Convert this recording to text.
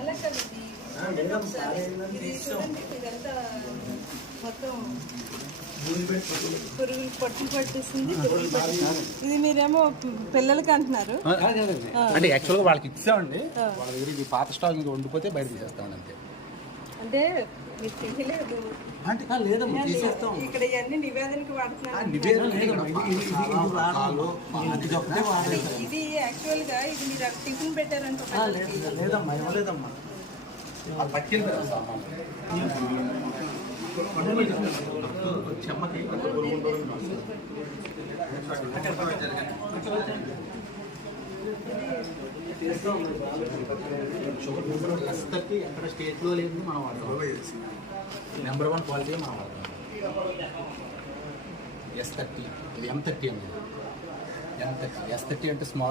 అలా కదండి ఇది చూడండి, ఇదంతా మొత్తం పురుగులు పట్టేసింది. ఇది మీరేమో పిల్లలకి అంటున్నారు. అంటే యాక్చువల్గా వాళ్ళకి ఇచ్చామండి, వాళ్ళ దగ్గర ఇది పాత స్టాక్ ఇంకా వండిపోతే బయట తీసేస్తామండి అంతే. అంటే మీరు తెలియలేదు అంటే లేదమ్మా తీసేస్తాం. ఇక్కడ ఇవన్నీ నివేదనకి వాడుతున్నారు. ఇది యాక్చువల్ గా ఇది మీరు టిఫిన్ పెట్టారంట. లేదమ్మా ఇవ్వలేదమ్మా. షుగర్ S30 ఎక్కడ స్టేట్లో లేదు, మనం వాడతాం. నెంబర్ 1 క్వాలిటీ మనం వాడతాం. S30 ఇది M30 అండి. M30 S30 అంటే స్మాల్.